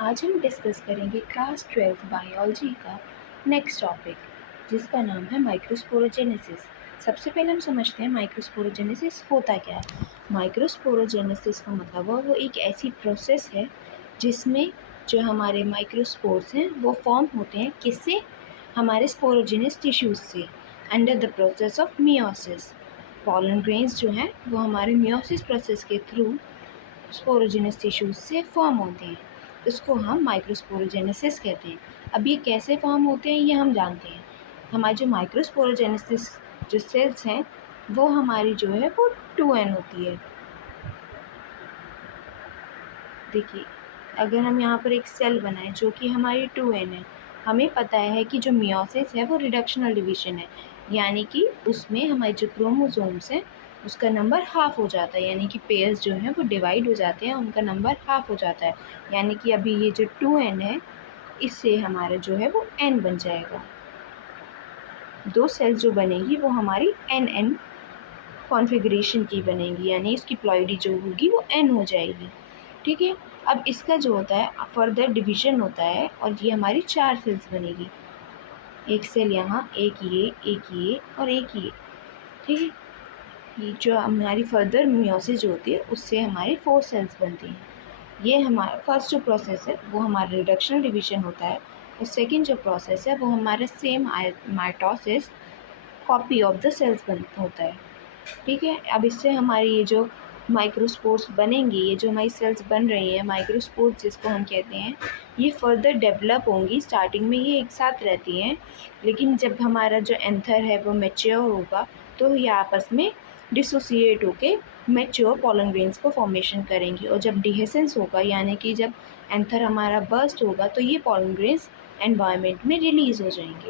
आज हम डिस्कस करेंगे क्लास 12th बायोलॉजी का नेक्स्ट टॉपिक, जिसका नाम है माइक्रोस्पोरोजेनेसिस। सबसे पहले हम समझते हैं माइक्रोस्पोरोजेनेसिस होता क्या है। माइक्रोस्पोरोजेनेसिस का मतलब वो एक ऐसी प्रोसेस है जिसमें जो हमारे माइक्रोस्पोर्स हैं वो फॉर्म होते हैं, किससे? हमारे स्पोरोजेनस टिश्यूज से, under the process of meiosis. Pollen grains जो हैं वो हमारे मियोसिस प्रोसेस के थ्रू स्पोरोजेनस टिश्यूज से फॉर्म होते हैं। इसको हम माइक्रोस्पोरोजेनेसिस कहते हैं। अब ये कैसे फॉर्म होते हैं ये हम जानते हैं। हमारे जो माइक्रोस्पोरोजेनेसिस जो सेल्स हैं वो हमारी जो है वो 2n होती है। देखिए, अगर हम यहाँ पर एक सेल बनाएं जो कि हमारी 2n है, हमें पता है कि जो मियोसिस है वो रिडक्शनल डिवीजन है, यानी कि उसमें हमारे जो क्रोमोसोम्स हैं उसका नंबर हाफ हो जाता है, यानी कि पेयर्स जो हैं वो डिवाइड हो जाते हैं, उनका नंबर हाफ हो जाता है। यानी कि अभी ये जो 2n है इससे हमारा जो है वो n बन जाएगा। दो सेल्स जो बनेगी वो हमारी n कॉन्फ़िगरेशन की बनेगी, यानी इसकी प्लॉइडी जो होगी वो n हो जाएगी। ठीक है। अब इसका जो होता है फर्दर डिवीजन होता है और ये हमारी 4 सेल्स बनेगी। एक सेल यहाँ, एक ये और एक ये। ठीक है। ये जो हमारी फर्दर मियोसिस जो होती है उससे हमारी 4 सेल्स बनती हैं। ये हमारा फर्स्ट जो प्रोसेस है वो हमारा रिडक्शनल डिवीजन होता है, और सेकेंड जो प्रोसेस है वो हमारा same mitosis copy of the cells होता है। ठीक है। अब इससे हमारी ये जो माइक्रोस्पोर्स बनेंगी, ये जो हमारी सेल्स बन रही हैं माइक्रोस्पोर्स जिसको हम कहते हैं, ये फर्दर डेवलप होंगी। स्टार्टिंग में ये एक साथ रहती हैं, लेकिन जब हमारा जो एंथर है वो मैच्योर होगा तो ये आपस में डिसोसिएट होके मैच्योर पॉलन ग्रेन्स को फॉर्मेशन करेंगी, और जब डिहेसेंस होगा यानी कि जब एंथर हमारा बर्स्ट होगा तो ये पॉलन ग्रेन्स एनवायरनमेंट में रिलीज़ हो जाएंगे।